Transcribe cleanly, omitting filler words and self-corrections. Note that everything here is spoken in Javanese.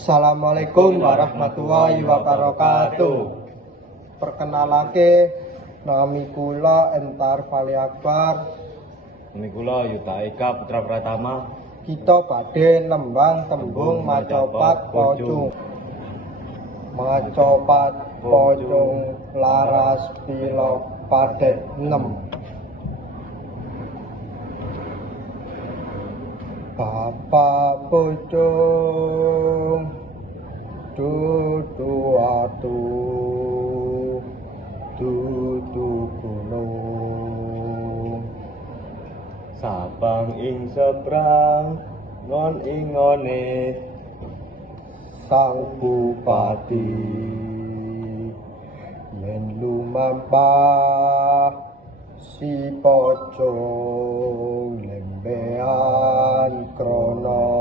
Assalamualaikum warahmatullahi wabarakatuh. Perkenalake, nami kula Entar Fali Akbar. Nami kula Yuta Eka Putra Pratama. Kita badhe nembang tembung macapat pocung. Macapat pocung laras pilok padhet 6. Bapak pocong dudu watu dudu gunung, Sabang ing sebrang ngon ing ngone sang bupati yen lumampah si pocong lembean krono